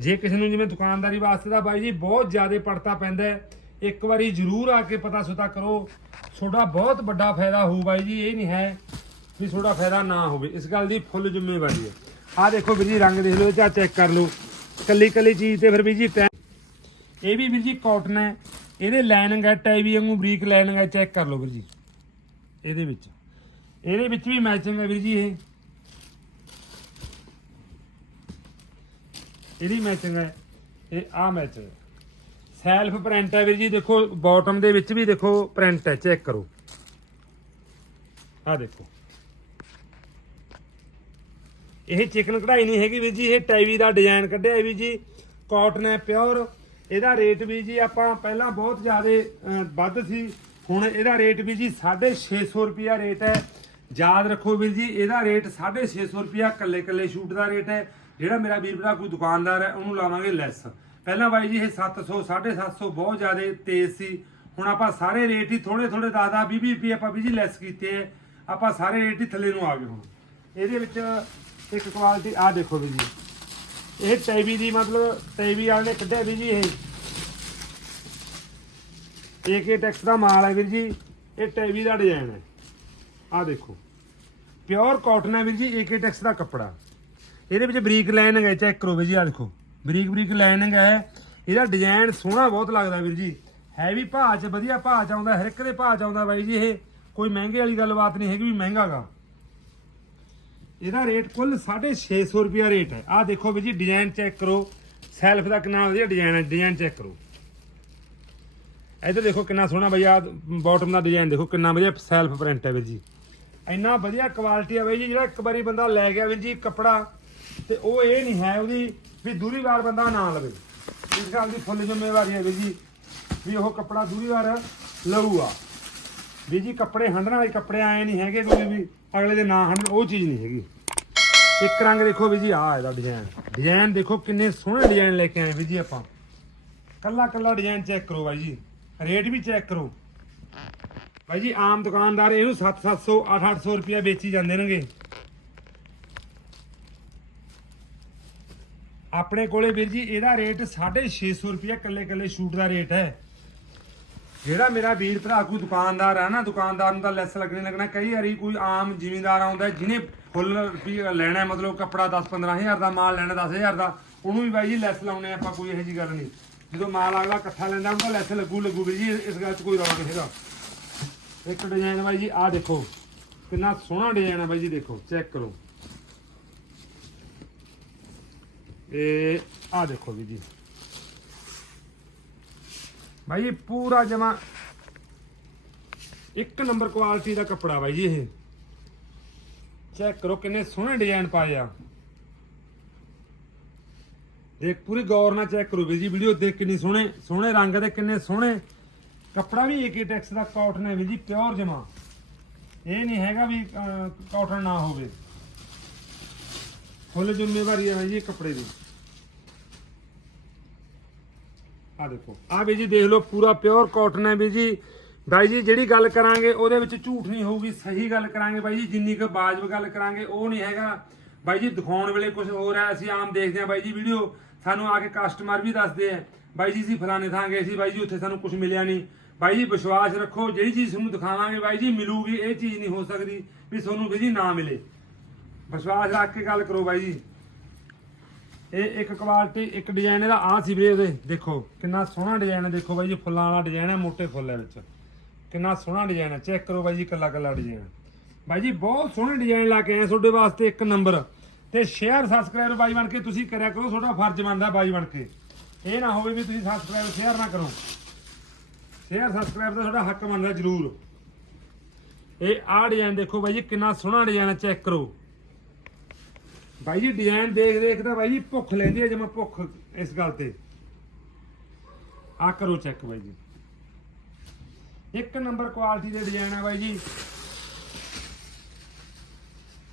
ਜੇ ਕਿਸੇ ਨੂੰ ਜਿਵੇਂ ਦੁਕਾਨਦਾਰੀ ਵਾਸਤੇ ਦਾ ਬਾਈ ਜੀ, ਬਹੁਤ ਜ਼ਿਆਦਾ ਪੜਤਾ ਪੈਂਦਾ ਹੈ। ਇੱਕ ਵਾਰੀ ਜ਼ਰੂਰ ਆ ਕੇ ਪਤਾ ਸੁਤਾ ਕਰੋ। ਤੁਹਾਡਾ ਬਹੁਤ ਵੱਡਾ ਫਾਇਦਾ ਹੋਊ ਬਾਈ ਜੀ, ਇਹ ਨਹੀਂ ਹੈ ਵੀ ਤੁਹਾਡਾ ਫਾਇਦਾ ਨਾ ਹੋਵੇ। ਇਸ ਗੱਲ ਦੀ ਫੁੱਲ ਜ਼ਿੰਮੇਵਾਰੀ ਹੈ। ਆਹ ਦੇਖੋ ਵੀਰ ਜੀ, ਰੰਗ ਦੇਖ ਲਓ ਚਾ ਚੈੱਕ ਕਰ ਲਓ। ਕੱਲੀ ਕੱਲੀ ਚੀਜ਼ ਤੇ ਫਿਰ ਵੀਰ ਜੀ ਟੈ- ਇਹ ਵੀ ਵੀਰ ਜੀ ਕਾਟਨ ਹੈ। ਇਹਦੇ ਲਾਈਨਿੰਗ ਹੈ ਟੈਵੀ ਵਾਂਗੂ, ਬਰੀਕ ਲਾਈਨਿੰਗ ਹੈ ਚੈੱਕ ਕਰ ਲਓ ਵੀਰ ਜੀ। ਇਹਦੇ ਵਿੱਚ। ਇਹਦੇ ਵਿੱਚ ਵੀ ਮੈਚਿੰਗ ਹੈ ਵੀਰ ਜੀ ਇਹ। ਇਹਦੀ ਮੈਚਿੰਗ ਹੈ। ਇਹ ਆ ਮੈਚਿੰਗ ਹੈ। ਸੈਲਫ ਪ੍ਰਿੰਟ ਹੈ ਵੀਰ ਜੀ, ਦੇਖੋ ਬਾਟਮ ਦੇ ਵਿੱਚ ਵੀ ਦੇਖੋ ਪ੍ਰਿੰਟ ਹੈ ਚੈੱਕ ਕਰੋ। ਆ ਦੇਖੋ। ਇਹ ਚਿਕਨ ਕਢਾਈ ਨਹੀਂ ਹੈਗੀ ਵੀਰ ਜੀ, ਇਹ ਟੈਵੀ ਦਾ ਡਿਜ਼ਾਈਨ ਕੱਢਿਆ ਵੀਰ ਜੀ। ਕਾਟਨ ਹੈ ਪਿਓਰ ਇਹਦਾ ਰੇਟ ਵੀ ਜੀ, ਆਪਾਂ ਪਹਿਲਾਂ ਬਹੁਤ ਜ਼ਿਆਦਾ ਵੱਧ ਸੀ। ਹੁਣ ਇਹਦਾ ਰੇਟ ਵੀ ਜੀ 650 ਰੁਪਿਆ ਰੇਟ ਹੈ। ਯਾਦ ਰੱਖੋ ਵੀਰ ਜੀ, ਇਹਦਾ ਰੇਟ 650 ਰੁਪਿਆ ਕੱਲੇ ਕੱਲੇ ਸ਼ੂਟ ਦਾ ਰੇਟ ਹੈ। ਜਿਹੜਾ ਮੇਰਾ ਵੀਰ ਭਰਾ ਕੋਈ ਦੁਕਾਨਦਾਰ ਹੈ, ਉਹਨੂੰ ਲਾਵਾਂਗੇ ਲੈਸ ਪਹਿਲਾਂ ਬਾਈ ਜੀ ਇਹ 700 750 ਬਹੁਤ ਜ਼ਿਆਦਾ ਤੇਜ਼ ਸੀ। ਹੁਣ ਆਪਾਂ ਸਾਰੇ ਰੇਟ ਹੀ ਥੋੜੇ ਥੋੜੇ 10 10 20 ਰੁਪਏ ਆਪਾਂ ਵੀ ਜੀ ਲੈਸ ਕੀਤੇ ਹੈ ਆਪਾਂ ਸਾਰੇ ਰੇਟ ਹੀ ਥੱਲੇ ਨੂੰ ਆ ਗਏ ਹੁਣ। ਇਹਦੇ ਵਿੱਚ ਇੱਕ ਕੁਆਲਿਟੀ ਆ ਦੇਖੋ ਵੀ ਜੀ। ਇਹ ਟੈਵੀ ਦੀ ਮਤਲਬ ਟੈਵੀ ਵਾਲੇ ਨੇ ਕੱਢਿਆ ਵੀ ਜੀ ਇਹ। ਏਕੇ ਟੈਕਸ ਦਾ ਮਾਲ ਹੈ ਵੀਰ ਜੀ, ਇਹ ਟੈਵੀ ਦਾ ਡਿਜ਼ਾਈਨ ਹੈ। ਆ ਦੇਖੋ। ਪਿਓਰ ਕਾਟਨ ਹੈ ਵੀਰ ਜੀ, ਏਕੇ ਟੈਕਸ ਦਾ ਕੱਪੜਾ। ਇਹਦੇ ਵਿੱਚ ਬਰੀਕ ਲਾਈਨਿੰਗ ਹੈ ਚੈੱਕ ਕਰੋ ਵੀਰ ਜੀ ਆ ਦੇਖੋ। ਬਰੀਕ ਬਰੀਕ ਲਾਈਨਿੰਗ ਹੈ। ਇਹਦਾ ਡਿਜ਼ਾਈਨ ਸੋਹਣਾ ਬਹੁਤ ਲੱਗਦਾ ਵੀਰ ਜੀ। ਹੈਵੀ ਭਾਅ 'ਚ ਵਧੀਆ ਭਾਅ 'ਚ ਆਉਂਦਾ, ਹਰ ਇੱਕ ਦੇ ਭਾਅ 'ਚ ਆਉਂਦਾ ਬਾਈ ਜੀ ਇਹ। ਕੋਈ ਮਹਿੰਗੇ ਵਾਲੀ ਗੱਲਬਾਤ ਨਹੀਂ ਹੈਗੀ ਵੀ ਮਹਿੰਗਾਗਾ ਇਹਦਾ ਰੇਟ ਕੁੱਲ 650 ਰੁਪਿਆ ਰੇਟ ਹੈ। ਆਹ ਦੇਖੋ ਵੀ ਜੀ ਡਿਜ਼ਾਈਨ ਚੈੱਕ ਕਰੋ। ਸੈਲਫ ਦਾ ਕਿੰਨਾ ਵਧੀਆ ਡਿਜ਼ਾਈਨ ਹੈ ਡਿਜ਼ਾਈਨ ਚੈੱਕ ਕਰੋ। ਇੱਧਰ ਦੇਖੋ ਕਿੰਨਾ ਸੋਹਣਾ ਬਈ ਆ ਬਾਟਮ ਦਾ ਡਿਜ਼ਾਈਨ ਦੇਖੋ, ਕਿੰਨਾ ਵਧੀਆ ਸੈਲਫ ਪ੍ਰਿੰਟ ਹੈ ਵੀਰ ਜੀ। ਇੰਨਾ ਵਧੀਆ ਕੁਆਲਿਟੀ ਹੈ ਬਈ ਜੀ, ਜਿਹੜਾ ਇੱਕ ਵਾਰੀ ਬੰਦਾ ਲੈ ਗਿਆ ਵੀਰ ਜੀ ਕੱਪੜਾ, ਤੇ ਉਹ ਇਹ ਨਹੀਂ ਹੈ ਉਹਦੀ ਵੀ ਦੂਰੀ ਵਾਰ ਬੰਦਾ ਨਾ ਲਵੇ। ਇਸ ਗੱਲ ਦੀ ਫੁੱਲ ਜ਼ਿੰਮੇਵਾਰੀ ਹੈ ਵੀਰ ਜੀ, ਵੀ ਉਹ ਕੱਪੜਾ ਦੂਰੀ ਵਾਰ ਲਊਗਾ। ਵੀ ਜੀ ਕੱਪੜੇ ਹੰਡਣ ਵਾਲੇ ਕੱਪੜੇ ਆਏ ਨਹੀਂ ਹੈਗੇ ਕੋਈ ਵੀ ਅਗਲੇ ਦੇ ਨਾ ਹੰਡਣ ਉਹ ਚੀਜ਼ ਨਹੀਂ ਹੈਗੀ। ਇੱਕ ਰੰਗ ਦੇਖੋ ਵੀ ਜੀ, ਆਹ ਇਹਦਾ ਡਿਜ਼ਾਈਨ ਡਿਜ਼ਾਈਨ ਦੇਖੋ ਕਿੰਨੇ ਸੋਹਣੇ ਡਿਜ਼ਾਈਨ ਲੈ ਕੇ ਆਏ ਵੀ ਜੀ ਆਪਾਂ। ਕੱਲਾ ਕੱਲਾ ਡਿਜ਼ਾਈਨ ਚੈੱਕ ਕਰੋ ਬਾਈ ਜੀ। ਰੇਟ ਵੀ ਚੈੱਕ ਕਰੋ। ਬਾਈ ਜੀ, ਆਮ ਦੁਕਾਨਦਾਰ ਇਹਨੂੰ 7-700 8-800 ਰੁਪਇਆ ਵੇਚੀ ਜਾਂਦੇ ਨੇਗੇ। ਆਪਣੇ ਕੋਲੇ ਵੀਰ ਜੀ, ਇਹਦਾ ਰੇਟ 650 ਰੁਪਇਆ ਕੱਲੇ ਕੱਲੇ ਸ਼ੂਟ ਦਾ ਰੇਟ ਹੈ। ਜਿਹੜਾ ਮੇਰਾ ਵੀਰ ਭਰਾ ਕੋਈ ਦੁਕਾਨਦਾਰ ਹੈ ਨਾ, ਦੁਕਾਨਦਾਰ ਨੂੰ ਤਾਂ ਲੈਸ ਲੱਗਣੇ ਲੱਗਣਾ। ਕਈ ਵਾਰੀ ਕੋਈ ਆਮ ਜ਼ਿਮੀਂਦਾਰ ਆਉਂਦਾ, ਜਿਹਨੇ ਫੁੱਲ ਰੁਪਈਆ ਲੈਣਾ ਮਤਲਬ ਕੱਪੜਾ 10 15000 ਦਾ, ਮਾਲ ਲੈਣਾ 10000 ਦਾ, ਉਹਨੂੰ ਵੀ ਬਾਈ ਜੀ ਲੈਸ ਲਾਉਣੇ ਆਪਾਂ, ਕੋਈ ਇਹੋ ਜੀ ਗੱਲ ਨਹੀਂ। ਜਦੋਂ ਮਾਲ ਅਗਲਾ ਇਕੱਠਾ ਲੈਂਦਾ ਉਹਦਾ ਲੈਸ ਲੱਗੂ ਲੱਗੂ ਵੀਰ ਜੀ, ਇਸ ਗੱਲ 'ਚ ਕੋਈ ਰੌਲਾ ਨਹੀਂ ਹੈਗਾ। ਇੱਕ ਡਿਜ਼ਾਈਨ ਬਾਈ ਜੀ, ਆਹ ਦੇਖੋ, ਕਿੰਨਾ ਸੋਹਣਾ ਡਿਜ਼ਾਈਨ ਹੈ ਬਾਈ ਜੀ, ਦੇਖੋ ਚੈੱਕ ਕਰੋ। ਇਹ ਆਹ ਦੇਖੋ ਵੀ ਜੀ ਭਾਈ ਇਹ ਪੂਰਾ ਜਮਾ ਇੱਕ ਨੰਬਰ ਕੁਆਲਿਟੀ ਦਾ ਕੱਪੜਾ ਬਾਈ ਜੀ ਇਹ। ਚੈੱਕ ਕਰੋ ਕਿੰਨੇ ਸੋਹਣੇ ਡਿਜ਼ਾਈਨ ਪਾਏ ਆ। ਦੇਖ, ਪੂਰੀ ਗੌਰ ਨਾਲ ਚੈੱਕ ਕਰੋ ਵੀਰ ਜੀ, ਵੀਡੀਓ ਦੇਖ ਕਿੰਨੇ ਸੋਹਣੇ ਸੋਹਣੇ ਰੰਗ ਦੇ, ਕਿੰਨੇ ਸੋਹਣੇ। ਕੱਪੜਾ ਵੀ ਏਕੇ ਟੈਕਸ ਦਾ ਕਾਟਨ ਹੈ ਵੀਰ ਜੀ ਪਿਓਰ ਜਮਾ। ਇਹ ਨਹੀਂ ਹੈਗਾ ਵੀ ਕਾਟਨ ਨਾ ਹੋਵੇ। ਫੁੱਲ ਜ਼ਿੰਮੇਵਾਰੀ ਹੈ ਜੀ ਕੱਪੜੇ ਦੀ। ਆ ਦੇਖੋ ਆ ਵੀ ਜੀ ਦੇਖ ਲਓ ਪੂਰਾ ਪਿਓਰ ਕਾਟਨ ਹੈ ਵੀ ਜੀ। ਬਾਈ ਜੀ, ਜਿਹੜੀ ਗੱਲ ਕਰਾਂਗੇ ਉਹਦੇ ਵਿੱਚ ਝੂਠ ਨਹੀਂ ਹੋਊਗੀ, ਸਹੀ ਗੱਲ ਕਰਾਂਗੇ ਬਾਈ ਜੀ, ਜਿੰਨੀ ਕੁ ਬਾਜਬ ਗੱਲ ਕਰਾਂਗੇ, ਉਹ ਨਹੀਂ ਹੈਗਾ। ਬਾਈ ਜੀ, ਦਿਖਾਉਣ ਵੇਲੇ ਕੁਝ ਹੋਰ ਹੈ, ਅਸੀਂ ਆਮ ਦੇਖਦੇ ਹਾਂ ਬਾਈ ਜੀ ਵੀਡੀਓ। ਸਾਨੂੰ ਆ ਕੇ ਕਸਟਮਰ ਵੀ ਦੱਸਦੇ ਆ ਬਾਈ ਜੀ, ਅਸੀਂ ਫਲਾਣੇ ਥਾਂ ਗਏ ਸੀ, ਬਾਈ ਜੀ, ਉੱਥੇ ਸਾਨੂੰ ਕੁਝ ਮਿਲਿਆ ਨਹੀਂ। ਬਾਈ ਜੀ, ਵਿਸ਼ਵਾਸ ਰੱਖੋ, ਜਿਹੜੀ ਚੀਜ਼ ਤੁਹਾਨੂੰ ਦਿਖਾਵਾਂਗੇ ਬਾਈ ਜੀ, ਮਿਲੂਗੀ, ਇਹ ਚੀਜ਼ ਨਹੀਂ ਹੋ ਸਕਦੀ ਵੀ ਤੁਹਾਨੂੰ ਵੀ ਜੀ ਨਾ ਮਿਲੇ। ਵਿਸ਼ਵਾਸ ਰੱਖ ਕੇ ਗੱਲ ਕਰੋ ਬਾਈ ਜੀ। ਇਹ ਇੱਕ ਕੁਆਲਿਟੀ ਇੱਕ ਡਿਜ਼ਾਈਨ ਇਹਦਾ ਆ ਸੀ ਵੀਰੇ ਉਹਦੇ। ਦੇਖੋ, ਕਿੰਨਾ ਸੋਹਣਾ ਡਿਜ਼ਾਈਨ ਹੈ, ਦੇਖੋ ਬਾਈ ਜੀ, ਫੁੱਲਾਂ ਵਾਲਾ ਡਿਜ਼ਾਈਨ ਹੈ ਮੋٹے ਫੁੱਲ ਹੈ ਵਿੱਚ। ਕਿੰਨਾ ਸੋਹਣਾ ਡਿਜ਼ਾਈਨ ਹੈ ਚੈੱਕ ਕਰੋ ਬਾਈ ਜੀ, ਕੱਲਾ ਕੱਲਾ ਡਿਜ਼ਾਈਨ ਬਾਈ ਜੀ, ਬਹੁਤ ਸੋਹਣੇ ਡਿਜ਼ਾਈਨ ਲਾ ਕੇ ਆਏ ਤੁਹਾਡੇ ਵਾਸਤੇ ਇੱਕ ਨੰਬਰ ਤੇ ਸ਼ੇਅਰ ਸਬਸਕ੍ਰਾਈਬ ਬਾਈ ਬਣ ਕੇ ਤੁਸੀਂ ਕਰਿਆ ਕਰੋ, ਤੁਹਾਡਾ ਫਰਜ਼ ਬਣਦਾ ਬਾਈ ਬਣ ਕੇ। ਇਹ ਨਾ ਹੋਵੇ ਵੀ ਤੁਸੀਂ ਸਬਸਕ੍ਰਾਈਬ ਸ਼ੇਅਰ ਨਾ ਕਰੋ। ਸ਼ੇਅਰ ਸਬਸਕ੍ਰਾਈਬ ਦਾ ਤੁਹਾਡਾ ਹੱਕ ਬਣਦਾ ਜ਼ਰੂਰ। ਇਹ ਆਹ ਡਿਜ਼ਾਈਨ ਦੇਖੋ ਬਾਈ ਜੀ, ਕਿੰਨਾ ਸੋਹਣਾ ਡਿਜ਼ਾਈਨ ਹੈ ਚੈੱਕ ਕਰੋ। ਬਾਈ ਜੀ ਡਿਜ਼ਾਈਨ ਦੇਖ ਦੇਖ ਤਾਂ ਬਾਈ ਜੀ ਭੁੱਖ ਲੈਂਦੀ ਹੈ ਜਿਵੇਂ ਭੁੱਖ ਇਸ ਗੱਲ ਤੇ। ਆ ਕਰੋ ਚੈੱਕ ਬਾਈ ਜੀ। ਇੱਕ ਨੰਬਰ ਕੁਆਲਿਟੀ ਦੇ ਡਿਜ਼ਾਈਨ ਆ ਬਾਈ ਜੀ।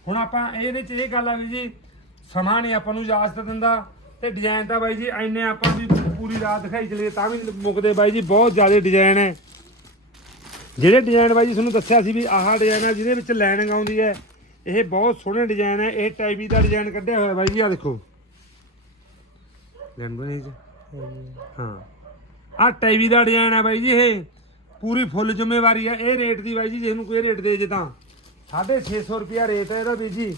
ਹੁਣ ਆਪਾਂ ਇਹਦੇ ਚ ਇਹ ਗੱਲ ਆ ਵੀ ਜੀ, ਸਮਾਂ ਨਹੀਂ ਆਪਾਂ ਨੂੰ ਇਜਾਜ਼ਤ ਦਿੰਦਾ ਤੇ ਡਿਜ਼ਾਈਨ ਤਾਂ ਬਾਈ ਜੀ ਐਨੇ ਆਪਾਂ ਵੀ ਪੂਰੀ ਰਾਤ ਦਿਖਾਈ ਚਲੇ ਤਾਂ ਵੀ ਮੁੱਕਦੇ ਬਾਈ ਜੀ, ਬਹੁਤ ਜ਼ਿਆਦਾ ਡਿਜ਼ਾਈਨ ਹੈ। ਜਿਹੜੇ ਡਿਜ਼ਾਈਨ ਬਾਈ ਜੀ ਤੁਹਾਨੂੰ ਦੱਸਿਆ ਸੀ ਵੀ ਆਹ ਡਿਜ਼ਾਈਨ ਹੈ ਜਿਹਦੇ ਵਿੱਚ ਲਾਈਨਿੰਗ ਆਉਂਦੀ ਹੈ ਇਹ ਬਹੁਤ ਸੋਹਣਾ ਡਿਜ਼ਾਈਨ ਹੈ, ਇਹ ਟਾਈਬੀ ਦਾ ਡਿਜ਼ਾਈਨ ਕੱਢਿਆ ਹੋਇਆ ਬਾਈ ਜੀ ਆ ਦੇਖੋ। ਲੈਣ ਹਾਂ। ਆ ਟਾਈਪੀ ਦਾ ਡਿਜ਼ਾਈਨ ਹੈ ਬਾਈ ਜੀ, ਇਹ ਪੂਰੀ ਫੁੱਲ ਜ਼ਿੰਮੇਵਾਰੀ ਹੈ, ਇਹ ਰੇਟ ਦੀ ਬਾਈ ਜੀ, ਜੇ ਨੂੰ ਕੋਈ ਰੇਟ ਦੇ ਜੇ ਤਾਂ। 650 ਰੁਪਿਆ ਰੇਟ ਹੈ ਇਹਦਾ ਵੀਰ ਜੀ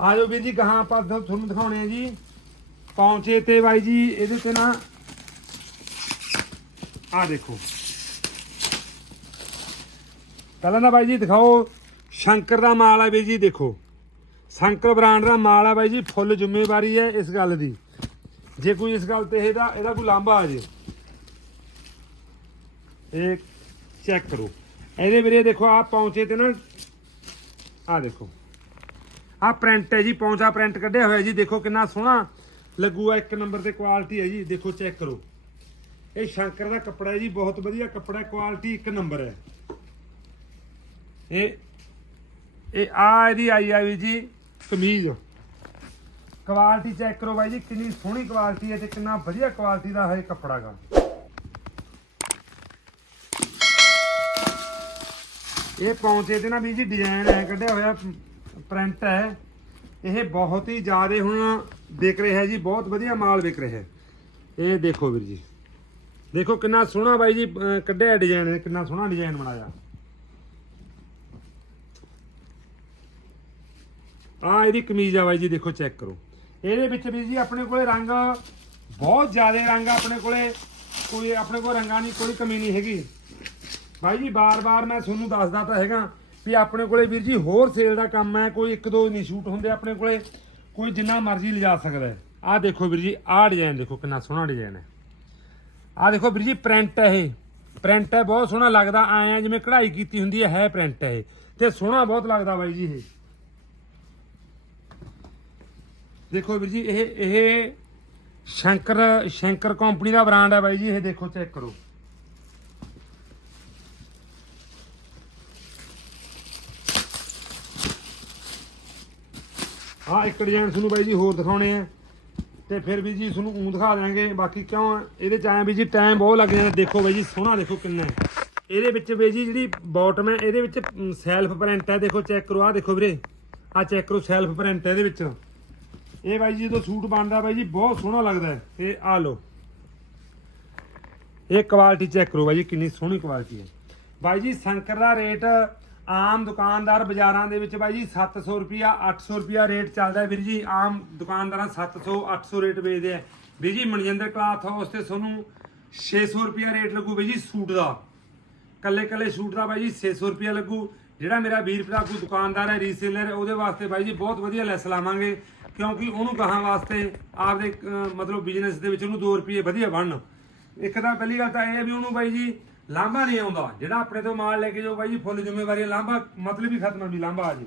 ਆ ਜਾਓ ਵੀਰ ਜੀ ਗਾਹਾਂ ਆਪਾਂ ਤੁਹਾਨੂੰ ਦਿਖਾਉਣੇ ਆ ਜੀ। ਪਹੁੰਚੇ ਤੇ ਬਾਈ ਜੀ, ਇਹਦੇ ਤੇ ਨਾ ਆ ਦੇਖੋ। ਪਹਿਲਾਂ ਨਾ ਬਾਈ ਜੀ ਦਿਖਾਓ ਸ਼ੰਕਰ ਦਾ ਮਾਲ ਹੈ ਵੀਰ ਜੀ, ਦੇਖੋ। ਸ਼ੰਕਰ ਬ੍ਰਾਂਡ ਦਾ ਮਾਲ ਹੈ ਬਾਈ ਜੀ, ਫੁੱਲ ਜ਼ਿੰਮੇਵਾਰੀ ਹੈ ਇਸ ਗੱਲ ਦੀ। ਜੇ ਕੋਈ ਇਸ ਗੱਲ ਤੇ ਇਹਦਾ ਇਹਦਾ ਕੋਈ ਲਾਂਭਾ ਆ ਜੇ, ਇਹ ਚੈੱਕ ਕਰੋ। ਇਹਦੇ ਵੀਰੇ ਦੇਖੋ ਆ ਪਹੁੰਚੇ ਤੇ ਨਾ ਆ ਦੇਖੋ। ਆ ਪ੍ਰਿੰਟ ਹੈ ਜੀ ਪੌਂਚਾ ਪ੍ਰਿੰਟ ਕੱਢਿਆ ਹੋਇਆ ਜੀ, ਦੇਖੋ ਕਿੰਨਾ ਸੋਹਣਾ ਲੱਗੂਗਾ ਇੱਕ ਨੰਬਰ ਤੇ ਕੁਆਲਿਟੀ ਹੈ ਜੀ, ਦੇਖੋ ਚੈੱਕ ਕਰੋ। ਇਹ ਸ਼ੰਕਰ ਦਾ ਕੱਪੜਾ ਹੈ ਜੀ, ਬਹੁਤ ਵਧੀਆ ਕੱਪੜਾ ਕੁਆਲਿਟੀ ਇੱਕ ਨੰਬਰ ਹੈ। ਇਹ ਇਹ ਆ ਇਹਦੀ ਆਈ ਆ ਵੀ ਜੀ। ਕਮੀਜ਼। ਕੁਆਲਿਟੀ ਚੈੱਕ ਕਰੋ ਬਾਈ ਜੀ ਕਿੰਨੀ ਸੋਹਣੀ ਕੁਆਲਿਟੀ ਹੈ ਤੇ ਕਿੰਨਾ ਵਧੀਆ ਕੁਆਲਿਟੀ ਦਾ ਹੈ ਕੱਪੜਾ ਗਾ। ਇਹ ਪੌਂਚੇ ਤੇ ਨਾ ਵੀ ਜੀ ਡਿਜ਼ਾਈਨ ਹੈ ਕੱਢਿਆ ਹੋਇਆ ਪ੍ਰਿੰਟ ਹੈ। ਇਹ ਬਹੁਤ ਹੀ ਜ਼ਿਆਦਾ ਹੁਣ ਵਿਕ ਰਿਹਾ ਹੈ ਜੀ ਬਹੁਤ ਵਧੀਆ ਮਾਲ ਵਿਕ ਰਿਹਾ। ਹੈ ਇਹ ਦੇਖੋ ਵੀਰ ਜੀ। ਦੇਖੋ ਕਿੰਨਾ ਸੋਹਣਾ ਬਾਈ ਜੀ ਕੱਢਿਆ ਡਿਜ਼ਾਈਨ ਕਿੰਨਾ ਸੋਹਣਾ ਡਿਜ਼ਾਈਨ ਬਣਾਇਆ। ਆ ਇਹਦੀ ਕਮੀਜ਼ ਆ ਬਾਈ ਜੀ, ਦੇਖੋ ਚੈੱਕ ਕਰੋ। ਇਹਦੇ ਵਿੱਚ ਵੀ ਜੀ ਆਪਣੇ ਕੋਲੇ ਰੰਗ ਬਹੁਤ ਜ਼ਿਆਦਾ ਰੰਗ ਆਪਣੇ ਕੋਲੇ। ਕੋਈ ਆਪਣੇ ਕੋਲ ਰੰਗਾਂ ਦੀ ਕੋਈ ਕਮੀ ਨਹੀਂ ਹੈਗੀ। ਬਾਈ ਜੀ, ਬਾਰ-ਬਾਰ ਮੈਂ ਤੁਹਾਨੂੰ ਦੱਸਦਾ ਤਾਂ ਹੈਗਾ ਵੀ ਆਪਣੇ ਕੋਲੇ ਵੀਰ ਜੀ ਹੋਰ ਸੇਲ ਦਾ ਕੰਮ ਹੈ, ਕੋਈ ਇੱਕ ਦੋ ਨਹੀਂ ਸ਼ੂਟ ਹੁੰਦੇ ਆਪਣੇ ਕੋਲੇ। ਕੋਈ ਜਿੰਨਾ ਮਰਜ਼ੀ ਲਿਜਾ ਸਕਦਾ ਆਹ ਦੇਖੋ ਵੀਰ ਜੀ, ਆਹ ਡਿਜ਼ਾਈਨ ਦੇਖੋ, ਕਿੰਨਾ ਸੋਹਣਾ ਡਿਜ਼ਾਈਨ ਹੈ। ਆਹ ਦੇਖੋ ਵੀਰ ਜੀ ਪ੍ਰਿੰਟ ਹੈ ਇਹ। ਪ੍ਰਿੰਟ ਹੈ, ਬਹੁਤ ਸੋਹਣਾ ਲੱਗਦਾ। ਆਇਆ ਜਿਵੇਂ ਕਢਾਈ ਕੀਤੀ ਹੁੰਦੀ ਹੈ ਹੈ ਪ੍ਰਿੰਟ ਹੈ ਇਹ। ਤੇ ਸੋਹਣਾ ਬਹੁਤ ਲੱਗਦਾ ਬਾਈ ਜੀ ਇਹ। ਦੇਖੋ ਵੀਰ ਜੀ, ਇਹ ਇਹ ਸ਼ੰਕਰ ਸ਼ੰਕਰ ਕੰਪਨੀ ਦਾ ਬ੍ਰਾਂਡ ਹੈ ਬਾਈ ਜੀ, ਇਹ ਦੇਖੋ ਚੈੱਕ ਕਰੋ। ਆ ਇੱਕ ਡਿਜ਼ਾਈਨ ਤੁਹਾਨੂੰ ਬਾਈ ਜੀ ਹੋਰ ਦਿਖਾਉਣੇ ਆ। ਤੇ ਫਿਰ ਵੀ ਜੀ, ਤੁਹਾਨੂੰ ਊਂ ਦਿਖਾ ਦਿਆਂਗੇ, ਬਾਕੀ ਕਿਉਂ ਇਹਦੇ ਚ ਆਇਆ ਵੀ ਜੀ ਟਾਈਮ ਬਹੁਤ ਲੱਗ ਜਾਂਦਾ ਦੇਖੋ ਬਾਈ ਜੀ, ਸੋਹਣਾ ਦੇਖੋ ਕਿੰਨਾ ਇਹਦੇ ਵਿੱਚ ਬਾਈ ਜੀ, ਜਿਹੜੀ ਬਾਟਮ ਹੈ, ਇਹਦੇ ਵਿੱਚ ਸੈਲਫ ਪ੍ਰਿੰਟ ਹੈ, ਦੇਖੋ ਚੈੱਕ ਕਰੋ ਆ ਦੇਖੋ ਵੀਰੇ। ਆ ਚੈੱਕ ਕਰੋ ਸੈਲਫ ਪ੍ਰਿੰਟ ਹੈ ਇਹਦੇ ਵਿੱਚ। ਇਹ ਬਾਈ ਜੀ ਜਦੋਂ ਸੂਟ ਬਣਦਾ ਬਾਈ ਜੀ, ਬਹੁਤ ਸੋਹਣਾ ਲੱਗਦਾ ਇਹ ਆ ਲਓ। ਇਹ ਕੁਆਲਿਟੀ ਚੈੱਕ ਕਰੋ ਬਾਈ ਜੀ, ਕਿੰਨੀ ਸੋਹਣੀ ਕੁਆਲਿਟੀ ਹੈ। ਬਾਈ ਜੀ, ਸ਼ੰਕਰ ਦਾ ਰੇਟ ਆਮ ਦੁਕਾਨਦਾਰ ਬਾਜ਼ਾਰਾਂ ਦੇ ਵਿੱਚ ਬਾਈ ਜੀ 700 ਰੁਪਿਆ 800 ਰੁਪਿਆ ਰੇਟ ਚੱਲਦਾ ਹੈ। ਵੀਰ ਜੀ, ਆਮ ਦੁਕਾਨਦਾਰਾਂ 700 800 ਰੇਟ ਵੇਚਦੇ ਆ। ਵੀਰ ਜੀ, ਮਨਜਿੰਦਰ ਕਲਾਥ ਹਾਊਸ ਤੇ ਤੁਹਾਨੂੰ 600 ਰੁਪਿਆ ਰੇਟ ਲੱਗੂ ਬਾਈ ਜੀ ਸੂਟ ਦਾ। ਕੱਲੇ ਕੱਲੇ ਸੂਟ ਦਾ ਬਾਈ ਜੀ 600 ਰੁਪਿਆ ਲੱਗੂ। ਜਿਹੜਾ ਮੇਰਾ ਵੀਰ ਭਰਾ ਕੋਈ ਦੁਕਾਨਦਾਰ ਹੈ ਰੀਸੇਲਰ ਹੈ ਉਹਦੇ ਵਾਸਤੇ ਬਾਈ ਜੀ ਬਹੁਤ ਵਧੀਆ ਲੈਸ ਲਾਵਾਂਗੇ। ਕਿਉਂਕਿ ਉਹਨੂੰ ਗਾਹਾਂ ਵਾਸਤੇ ਆਪਦੇ ਮਤਲਬ ਬਿਜ਼ਨਸ ਦੇ ਵਿੱਚ ਉਹਨੂੰ 2 ਰੁਪਏ ਵਧੀਆ ਬਣਨ। ਇੱਕ ਤਾਂ ਪਹਿਲੀ ਗੱਲ ਤਾਂ ਇਹ ਹੈ ਵੀ ਉਹਨੂੰ ਬਾਈ ਜੀ ਲਾਂਭਾ ਨਹੀਂ ਆਉਂਦਾ। ਜਿਹੜਾ ਆਪਣੇ ਤੋਂ ਮਾਲ ਲੈ ਕੇ ਜਾਓ ਬਾਈ ਜੀ, ਫੁੱਲ ਜ਼ਿੰਮੇਵਾਰੀ ਲਾਂਭਾ ਮਤਲਬ ਹੀ ਖਤਮ ਹੈ ਵੀ ਲਾਂਭਾ ਆ ਜੀ।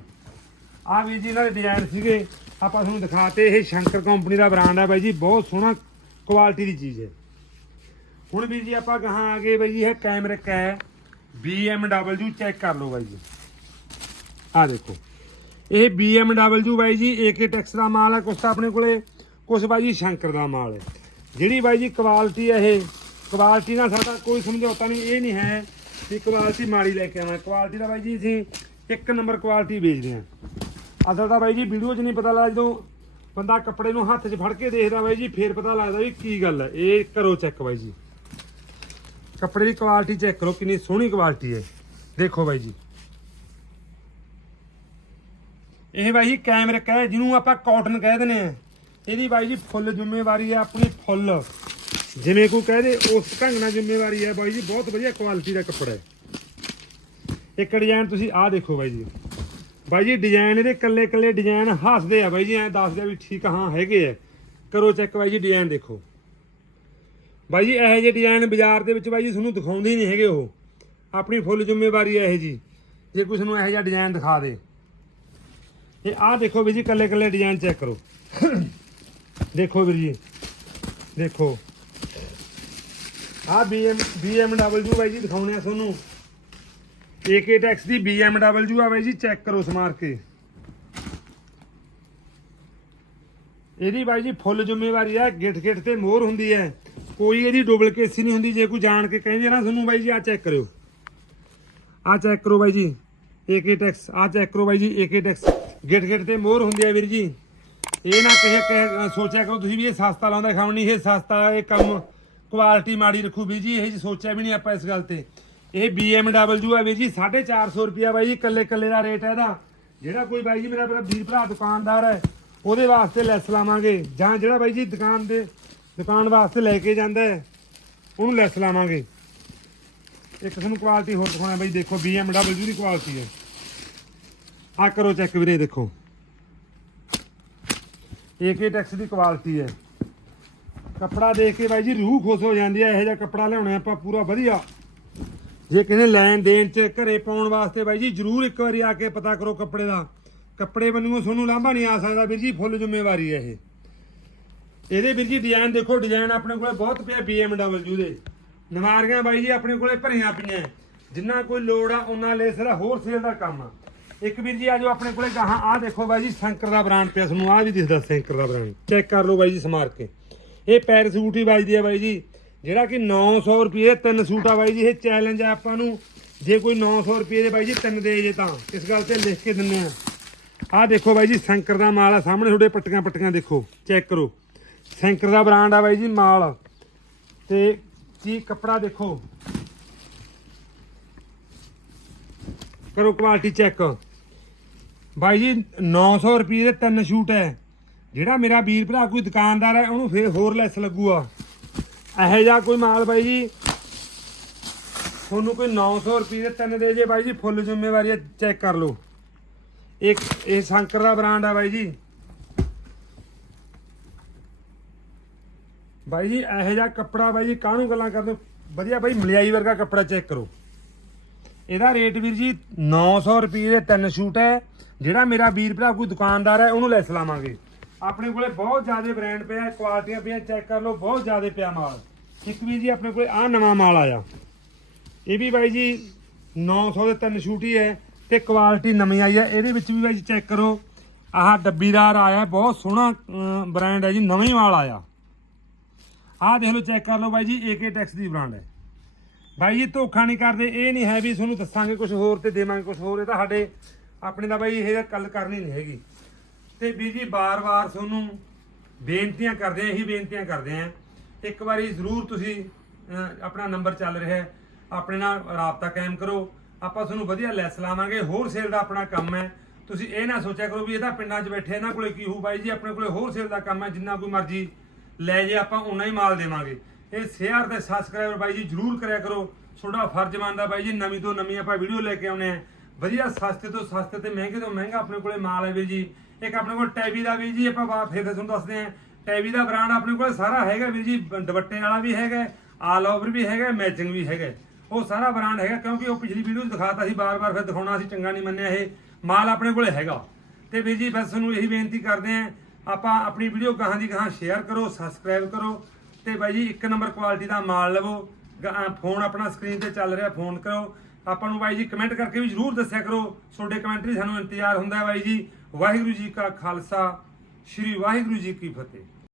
ਆ ਵੀ ਜੀ ਇਹਨਾਂ ਦੇ ਡਿਜ਼ਾਈਨ ਸੀਗੇ, ਆਪਾਂ ਤੁਹਾਨੂੰ ਦਿਖਾਤੇ, ਇਹ ਸ਼ੰਕਰ ਕੰਪਨੀ ਦਾ ਬ੍ਰਾਂਡ ਹੈ ਬਾਈ ਜੀ, ਬਹੁਤ ਸੋਹਣਾ ਕੁਆਲਿਟੀ ਦੀ ਚੀਜ਼ ਹੈ। ਹੁਣ ਵੀ ਜੀ ਆਪਾਂ ਕਹਾਂ ਆ ਗਏ ਬਾਈ ਜੀ, ਇਹ ਕੈਮਰਿਕ ਹੈ BMW ਚੈੱਕ ਕਰ ਲਓ ਬਾਈ ਜੀ। ਆ ਦੇਖੋ। ਇਹ BMW ਬਾਈ ਜੀ AK ਟੈਕਸ ਦਾ ਮਾਲ ਹੈ, ਕੁਛ ਤਾਂ ਆਪਣੇ ਕੋਲੇ, ਕੁਛ ਬਾਈ ਜੀ ਸ਼ੰਕਰ ਦਾ ਮਾਲ ਹੈ। ਜਿਹੜੀ ਬਾਈ ਜੀ ਕੁਆਲਿਟੀ ਹੈ ਇਹ ਕੁਆਲਿਟੀ ਨਾਲ ਸਾਡਾ ਕੋਈ ਸਮਝੌਤਾ ਨਹੀਂ, ਇਹ ਨਹੀਂ ਹੈ ਕਿ ਕੁਆਲਿਟੀ ਮਾੜੀ ਲੈ ਕੇ ਆਵਾਂ। ਕੁਆਲਿਟੀ ਦਾ ਬਾਈ ਜੀ ਅਸੀਂ ਇੱਕ ਨੰਬਰ ਕੁਆਲਿਟੀ ਵੇਚਦੇ ਹਾਂ। ਅਸਲ ਤਾਂ ਬਾਈ ਜੀ ਵੀਡੀਓ 'ਚ ਨਹੀਂ ਪਤਾ ਲੱਗਦਾ, ਜਦੋਂ ਬੰਦਾ ਕੱਪੜੇ ਨੂੰ ਹੱਥ 'ਚ ਫੜ ਕੇ ਦੇਖਦਾ ਬਾਈ ਜੀ, ਫੇਰ ਪਤਾ ਲੱਗਦਾ ਵੀ ਕੀ ਗੱਲ ਹੈ। ਇਹ ਕਰੋ ਚੈੱਕ ਬਾਈ ਜੀ। ਕੱਪੜੇ ਦੀ ਕੁਆਲਿਟੀ ਚੈੱਕ ਕਰੋ, ਕਿੰਨੀ ਸੋਹਣੀ ਕੁਆਲਿਟੀ ਹੈ। ਦੇਖੋ ਬਾਈ ਜੀ। ਇਹ ਬਾਈ ਜੀ ਕੈਮਰਿਕ ਹੈ ਜਿਹਨੂੰ ਆਪਾਂ ਕਾਟਨ ਕਹਿ ਦਿੰਦੇ ਆ ਇਹਦੀ ਬਾਈ ਜੀ ਫੁੱਲ ਜ਼ਿੰਮੇਵਾਰੀ ਹੈ ਆਪਣੀ ਫੁੱਲ। ਜਿਵੇਂ ਕੋਈ ਕਹਦੇ ਉਸ ਢੰਗ ਨਾਲ ਜ਼ਿੰਮੇਵਾਰੀ ਹੈ ਬਾਈ ਜੀ, ਬਹੁਤ ਵਧੀਆ ਕੁਆਲਿਟੀ ਦਾ ਕੱਪੜਾ ਹੈ। ਇੱਕ ਡਿਜ਼ਾਈਨ ਤੁਸੀਂ ਆਹ ਦੇਖੋ ਬਾਈ ਜੀ। ਬਾਈ ਜੀ ਡਿਜ਼ਾਈਨ ਇਹਦੇ ਕੱਲੇ ਕੱਲੇ ਡਿਜ਼ਾਈਨ ਹੱਸਦੇ ਆ ਬਾਈ ਜੀ, ਐਂ ਦੱਸਦੇ ਆ ਵੀ ਠੀਕ ਹਾਂ ਹੈਗੇ ਆ। ਕਰੋ ਚੈੱਕ ਬਾਈ ਜੀ ਡਿਜ਼ਾਈਨ ਦੇਖੋ। ਬਾਈ ਜੀ, ਇਹੋ ਜਿਹੇ ਡਿਜ਼ਾਈਨ ਬਾਜ਼ਾਰ ਦੇ ਵਿੱਚ ਬਾਈ ਜੀ ਤੁਹਾਨੂੰ ਦਿਖਾਉਂਦੇ ਹੀ ਨਹੀਂ ਹੈਗੇ ਉਹ। ਆਪਣੀ ਫੁੱਲ ਜ਼ਿੰਮੇਵਾਰੀ ਹੈ ਇਹ ਜੀ ਜੇ ਕੁਝ ਨੂੰ ਇਹੋ ਜਿਹਾ ਡਿਜ਼ਾਈਨ ਦਿਖਾ ਦੇ। ਇਹ ਆਹ ਦੇਖੋ ਵੀਰ ਜੀ ਕੱਲੇ ਕੱਲੇ ਡਿਜ਼ਾਈਨ ਚੈੱਕ ਕਰੋ। ਦੇਖੋ ਵੀਰ ਜੀ, ਦੇਖੋ। ਆਹ BM BMW ਬਾਈ ਜੀ ਦਿਖਾਉਣੇ ਆ ਤੁਹਾਨੂੰ। AK ਟੈਕਸ ਦੀ BMW ਆ ਬਾਈ ਜੀ ਚੈੱਕ ਕਰੋ ਸਮਾਰ ਕੇ। ਇਹਦੀ ਬਾਈ ਜੀ ਫੁੱਲ ਜ਼ਿੰਮੇਵਾਰੀ ਆ, ਗਿੱਠ ਗਿੱਠ ਤੇ ਮੋਹਰ ਹੁੰਦੀ ਹੈ। ਕੋਈ ਇਹਦੀ ਡੁਪਲੀਕੇਸੀ ਨਹੀਂ ਹੁੰਦੀ, ਜੇ ਕੋਈ ਜਾਣ ਕੇ ਕਹਿੰਦੇ ਨਾ ਤੁਹਾਨੂੰ ਬਾਈ ਜੀ ਆ ਚੈੱਕ ਕਰਿਓ। ਆ ਚੈੱਕ ਕਰੋ ਬਾਈ ਜੀ AK ਟੈਕਸ ਆ ਚੈੱਕ ਕਰੋ ਬਾਈ ਜੀ AK ਟੈਕਸ ਗਿੱਟ ਗਿੱਟ ਤੇ ਮੋਹਰ ਹੁੰਦੀ ਆ ਵੀਰ ਜੀ। ਇਹ ਨਾ ਕਹੇ ਕਹੇ ਸੋਚਿਆ ਕਰੋ ਤੁਸੀਂ ਵੀ ਇਹ ਸਸਤਾ ਲਾਉਂਦਾ ਖਾਣ ਨਹੀਂ ਇਹ ਸਸਤਾ ਇਹ ਕੰਮ ਕੁਆਲਿਟੀ ਮਾੜੀ ਰੱਖੂ ਵੀਰ ਜੀ, ਇਹ ਜੀ ਸੋਚਿਆ ਵੀ ਨਹੀਂ ਆਪਾਂ ਇਸ ਗੱਲ ਤੇ। ਇਹ BMW ਆ ਵੀਰ ਜੀ 450 ਰੁਪਿਆ ਬਾਈ ਜੀ ਕੱਲੇ ਕੱਲੇ ਦਾ ਰੇਟ ਹੈ ਇਹਦਾ। ਜਿਹੜਾ ਕੋਈ ਬਾਈ ਜੀ ਮੇਰਾ ਮੇਰਾ ਵੀਰ ਭਰਾ ਦੁਕਾਨਦਾਰ ਹੈ, ਉਹਦੇ ਵਾਸਤੇ ਲੈਸ ਲਾਵਾਂਗੇ। ਜਾਂ ਜਿਹੜਾ ਬਾਈ ਜੀ ਦੁਕਾਨ ਦੇ, ਦੁਕਾਨ ਵਾਸਤੇ ਲੈ ਕੇ ਜਾਂਦਾ ਉਹਨੂੰ ਲੈਸ ਲਾਵਾਂਗੇ। ਇੱਕ ਤੁਹਾਨੂੰ ਕੁਆਲਿਟੀ ਹੋਰ ਦਿਖਾਉਣਾ ਬਾਈ, ਦੇਖੋ BMW ਦੀ ਕੁਆਲਿਟੀ ਹੈ। ਆ ਕਰੋ ਚੈੱਕ ਵੀਰੇ, ਦੇਖੋ। AK ਟੈਕਸ ਦੀ ਕੁਆਲਿਟੀ ਹੈ। ਕੱਪੜਾ ਦੇਖ ਕੇ ਬਾਈ ਜੀ ਰੂਹ ਖੁਸ਼ ਹੋ ਜਾਂਦੀ ਹੈ, ਇਹੋ ਜਿਹਾ ਕੱਪੜਾ ਲਿਆਉਣਾ ਆਪਾਂ ਪੂਰਾ ਵਧੀਆ। ਜੇ ਕਿਸੇ ਲੈਣ ਦੇਣ ਚ ਘਰੇ ਪਾਉਣ ਵਾਸਤੇ ਬਾਈ ਜੀ ਜਰੂਰ ਇੱਕ ਵਾਰੀ ਆ ਕੇ ਪਤਾ ਕਰੋ ਕੱਪੜੇ ਦਾ। ਕੱਪੜੇ ਬੰਨੂ ਤੁਹਾਨੂੰ ਲਾਂਭਾ ਨਹੀਂ ਆ ਸਕਦਾ ਵੀਰ ਜੀ, ਫੁੱਲ ਜ਼ਿੰਮੇਵਾਰੀ ਹੈ ਇਹ। ਇਹਦੇ ਵੀਰ ਜੀ ਡਿਜ਼ਾਈਨ ਦੇਖੋ ਡਿਜ਼ਾਈਨ ਆਪਣੇ ਕੋਲੇ ਬਹੁਤ ਪਿਆ BMW ਦੇ। ਨਵਾਰੀਆਂ ਬਾਈ ਜੀ ਆਪਣੇ ਕੋਲੇ ਭਰੀਆਂ ਪਈਆਂ। ਜਿੰਨਾ ਕੋਈ ਲੋੜ ਆ, ਉਹਨਾਂ ਲੈ ਸਿਰਾ ਹੋਰ ਸੇਲ ਦਾ ਕੰਮ ਆ। ਇੱਕ ਵੀਰ ਜੀ, ਆ ਜੋ ਆਪਣੇ ਕੋਲੇ। ਗਾਹਾਂ ਆ ਦੇਖੋ ਬਾਈ ਜੀ, ਸ਼ੰਕਰ ਦਾ ਬ੍ਰਾਂਡ ਪਿਆ ਤੁਹਾਨੂੰ ਆ ਵੀ ਦਿਸਦਾ ਸ਼ੰਕਰ ਦਾ ਬ੍ਰਾਂਡ। ਚੈੱਕ ਕਰ ਲਓ ਬਾਈ ਜੀ, ਸਮਾਰ ਕੇ। ਇਹ ਪੈਰ ਸੂਟ ਹੀ ਵੱਜਦੀ ਆ ਬਾਈ ਜੀ। ਜਿਹੜਾ ਕਿ 900 ਰੁਪਏ ਤਿੰਨ ਸੂਟ ਆ ਬਾਈ ਜੀ, ਇਹ ਚੈਲੰਜ ਆ ਆਪਾਂ ਨੂੰ। ਜੇ ਕੋਈ 900 ਰੁਪਏ ਦੇ ਬਾਈ ਜੀ, ਤਿੰਨ ਦੇ ਜੇ ਤਾਂ। ਇਸ ਗੱਲ ਤੇ ਲਿਖ ਕੇ ਦਿੰਨੇ ਆ। ਆਹ ਦੇਖੋ ਬਾਈ ਜੀ, ਸ਼ੰਕਰ ਦਾ ਮਾਲ ਆ। ਸਾਹਮਣੇ ਤੁਹਾਡੇ ਪੱਟੀਆਂ ਪੱਟੀਆਂ ਦੇਖੋ। ਚੈੱਕ ਕਰੋ। ਸ਼ੰਕਰ ਦਾ ਬ੍ਰਾਂਡ ਆ ਬਾਈ ਜੀ, ਮਾਲ। ਤੇ ਕੀ ਕੱਪੜਾ ਦੇਖੋ। ਕਰੋ ਕੁਆਲਿਟੀ ਚੈੱਕ ਬਾਈ ਜੀ 900 ਰੁਪਏ ਦੇ ਤਿੰਨ ਸ਼ੂਟ ਹੈ ਜਿਹੜਾ ਮੇਰਾ ਵੀਰ ਭਰਾ ਕੋਈ ਦੁਕਾਨਦਾਰ ਹੈ ਉਹਨੂੰ ਫੇਰ ਹੋਰ ਲੈਸ ਲੱਗੂਗਾ। ਇਹੋ ਜਿਹਾ ਕੋਈ ਮਾਲ ਬਾਈ ਜੀ, ਤੁਹਾਨੂੰ ਕੋਈ 900 ਰੁਪਏ ਦੇ ਤਿੰਨ ਦੇ ਜੇ ਬਾਈ ਜੀ, ਫੁੱਲ ਜ਼ਿੰਮੇਵਾਰੀ ਹੈ ਚੈੱਕ ਕਰ ਲਓ। ਇੱਕ, ਇਹ ਸ਼ੰਕਰ ਦਾ ਬ੍ਰਾਂਡ ਆ ਬਾਈ ਜੀ। ਬਾਈ ਜੀ, ਇਹੋ ਜਿਹਾ ਕੱਪੜਾ ਬਾਈ ਜੀ, ਕਾਹਨੂੰ ਗੱਲਾਂ ਕਰਦੇ ਹੋ? ਵਧੀਆ ਬਾਈ ਮਲਿਆਈ ਵਰਗਾ ਕੱਪੜਾ ਚੈੱਕ ਕਰੋ। ਇਹਦਾ ਰੇਟ ਵੀਰ ਜੀ 900 ਰੁਪਏ ਦੇ ਤਿੰਨ ਸ਼ੂਟ ਹੈ। ਜਿਹੜਾ ਮੇਰਾ ਵੀਰ ਭਰਾ ਕੋਈ ਦੁਕਾਨਦਾਰ ਹੈ, ਉਹਨੂੰ ਲੈਸ ਲਾਵਾਂਗੇ। ਆਪਣੇ ਕੋਲੇ ਬਹੁਤ ਜ਼ਿਆਦਾ ਬ੍ਰਾਂਡ ਪਿਆ ਕੁਆਲਿਟੀਆਂ ਪਿਆ ਚੈੱਕ ਕਰ ਲਓ, ਬਹੁਤ ਜ਼ਿਆਦਾ ਪਿਆ ਮਾਲ। ਇੱਕ ਵੀਰ ਜੀ, ਆਪਣੇ ਕੋਲੇ ਆ ਨਵਾਂ ਮਾਲ ਆਇਆ। ਇਹ ਵੀ ਬਾਈ ਜੀ 900 ਦੇ ਤਿੰਨ ਸ਼ੂਟ ਹੀ ਹੈ ਤੇ ਕੁਆਲਿਟੀ ਨਵੀਂ ਆਈ ਹੈ। ਇਹਦੇ ਵਿੱਚ ਵੀ ਬਾਈ ਜੀ ਚੈੱਕ ਕਰੋ, ਆਹ ਡੱਬੀਦਾਰ ਆਇਆ ਬਹੁਤ ਸੋਹਣਾ ਬ੍ਰਾਂਡ ਹੈ ਜੀ, ਨਵੇਂ ਮਾਲ ਆਇਆ। ਆਹ ਦੇਖ ਲਓ ਚੈੱਕ ਕਰ ਲਓ ਬਾਈ ਜੀ AK ਟੈਕਸ ਦੀ ਬ੍ਰਾਂਡ ਹੈ। ਬਾਈ ਜੀ, ਧੋਖਾ ਨਹੀਂ ਕਰਦੇ, ਇਹ ਨਹੀਂ ਹੈ ਵੀ ਤੁਹਾਨੂੰ ਦੱਸਾਂਗੇ ਕੁਝ ਹੋਰ ਤੇ ਦੇਵਾਂਗੇ ਕੁਝ ਹੋਰ। ਇਹ ਤਾਂ ਸਾਡੇ ਆਪਣੇ ਦਾ ਬਾਈ ਇਹ ਗੱਲ ਕਰਨੀ ਨਹੀਂ ਹੈਗੀ। ਤੇ ਵੀਰ ਜੀ ਬਾਰ-ਬਾਰ ਤੁਹਾਨੂੰ ਬੇਨਤੀਆਂ ਕਰਦੇ ਆ ਇਹੀ ਬੇਨਤੀਆਂ ਕਰਦੇ ਆ ਇੱਕ ਵਾਰੀ ਜ਼ਰੂਰ ਤੁਸੀਂ ਆਪਣਾ ਨੰਬਰ ਚੱਲ ਰਿਹਾ ਹੈ। ਆਪਣੇ ਨਾਲ ਰਾਬਤਾ ਕਾਇਮ ਕਰੋ। ਆਪਾਂ ਤੁਹਾਨੂੰ ਵਧੀਆ ਲੈਸ ਲਾਵਾਂਗੇ। ਹੋਰ ਸੇਲ ਦਾ ਆਪਣਾ ਕੰਮ ਹੈ। ਤੁਸੀਂ ਇਹ ਨਾ ਸੋਚਿਆ ਕਰੋ ਵੀ ਇਹਦਾ ਪਿੰਡਾਂ 'ਚ ਬੈਠੇ ਇਹਨਾਂ ਕੋਲੇ ਕੀ ਹੋਊ ਬਾਈ ਜੀ? ਆਪਣੇ ਕੋਲੇ ਹੋਰ ਸੇਲ ਦਾ ਕੰਮ ਹੈ, ਜਿੰਨਾ ਕੋਈ ਮਰਜ਼ੀ ਲੈ ਜੇ, ਆਪਾਂ ਉਨਾ ਹੀ ਮਾਲ ਦੇਵਾਂਗੇ। ਇਹ ਸ਼ੇਅਰ ਤੇ ਸਬਸਕ੍ਰਾਈਬਰ ਬਾਈ ਜੀ ਜਰੂਰ ਕਰਿਆ ਕਰੋ। ਤੁਹਾਡਾ ਫਰਜ਼ ਬਣਦਾ ਬਾਈ ਜੀ, ਨਵੀਂ ਤੋਂ ਨਵੀਂ ਆਪਾਂ ਵੀਡੀਓ ਲੈ ਕੇ ਆਉਨੇ ਆ ਵਧੀਆ, ਸਸਤੇ ਤੋਂ ਸਸਤੇ ਤੇ ਮਹਿੰਗੇ ਤੋਂ ਮਹਿੰਗਾ ਆਪਣੇ ਕੋਲੇ ਮਾਲ ਹੈ ਵੀਰ ਜੀ। ਇੱਕ ਆਪਣੇ ਕੋਲ ਟੈਵੀ ਦਾ ਵੀ ਜੀ, ਆਪਾਂ ਬਾ- ਫਿਰ ਤੁਹਾਨੂੰ ਦੱਸਦੇ ਆ ਟੈਵੀ ਦਾ ਬ੍ਰਾਂਡ ਆਪਣੇ ਕੋਲ ਸਾਰਾ ਹੈਗਾ ਵੀਰ ਜੀ, ਦੁਪੱਟੇ ਵਾਲਾ ਵੀ ਹੈਗਾ ਆਲ ਓਵਰ ਵੀ ਹੈਗਾ ਮੈਚਿੰਗ ਵੀ ਹੈਗਾ। ਉਹ ਸਾਰਾ ਬ੍ਰਾਂਡ ਹੈਗਾ, ਕਿਉਂਕਿ ਉਹ ਪਿਛਲੀ ਵੀਡੀਓ 'ਚ ਦਿਖਾਤਾ ਸੀ, ਬਾਰ-ਬਾਰ ਫਿਰ ਦਿਖਾਉਣਾ ਸੀ, ਚੰਗਾ ਨਹੀਂ ਮੰਨਿਆ ਇਹ। ਮਾਲ ਆਪਣੇ ਕੋਲ ਹੈਗਾ। ਤੇ ਵੀਰ ਜੀ, ਬਸ ਤੁਹਾਨੂੰ ਇਹੀ ਬੇਨਤੀ ਕਰਦੇ ਆ ਆਪਾਂ ਆਪਣੀ ਵੀਡੀਓ ਕਹਾਂ ਦੀ ਕਹਾਂ ਸ਼ੇਅਰ ਕਰੋ ਸਬਸਕ੍ਰਾਈਬ ਕਰੋ। ਤੇ ਬਾਈ ਜੀ, ਇੱਕ ਨੰਬਰ ਕੁਆਲਿਟੀ ਦਾ ਮਾਲ ਲਵੋ। ਗ- ਫੋਨ ਆਪਣਾ ਸਕਰੀਨ ਤੇ ਚੱਲ ਰਿਹਾ ਫੋਨ ਕਰੋ ਆਪਾਂ ਨੂੰ ਬਾਈ ਜੀ ਕਮੈਂਟ ਕਰਕੇ ਵੀ ਜਰੂਰ ਦੱਸਿਆ ਕਰੋ। ਤੁਹਾਡੇ ਕਮੈਂਟਰੀ ਸਾਨੂੰ ਇੰਤਜ਼ਾਰ ਹੁੰਦਾ ਹੈ ਬਾਈ ਜੀ। ਵਾਹਿਗੁਰੂ ਜੀ ਕਾ ਖਾਲਸਾ, ਸ੍ਰੀ ਵਾਹਿਗੁਰੂ ਜੀ ਕੀ ਫਤਿਹ।